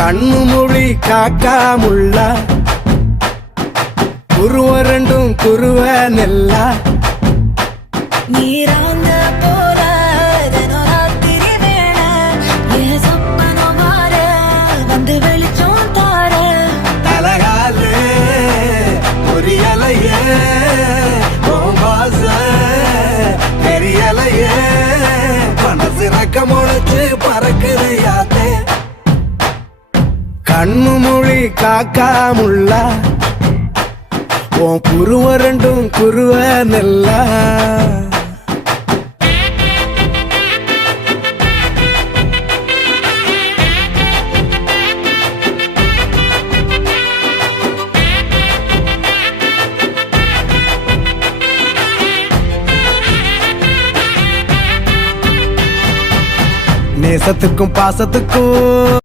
கண்ணு மொழி காக்காமுள்ள குருவ ரெண்டும் குருவ நெல்லா நீராங்க போல தினராத்திரி வேண என் சொப்பனம் மாற வந்து வெளிச்சம் தார தலகாலே பொரியலையே ஓம்பாச பெரியலையே மனசு ரக்க முளைச்சு பறக்குது யாத்தே கண்ணு மொழி காக்காமுள்ள உன் குருவ ரெண்டும் குருவ நெல்லா நேசத்துக்கும் பாசத்துக்கும்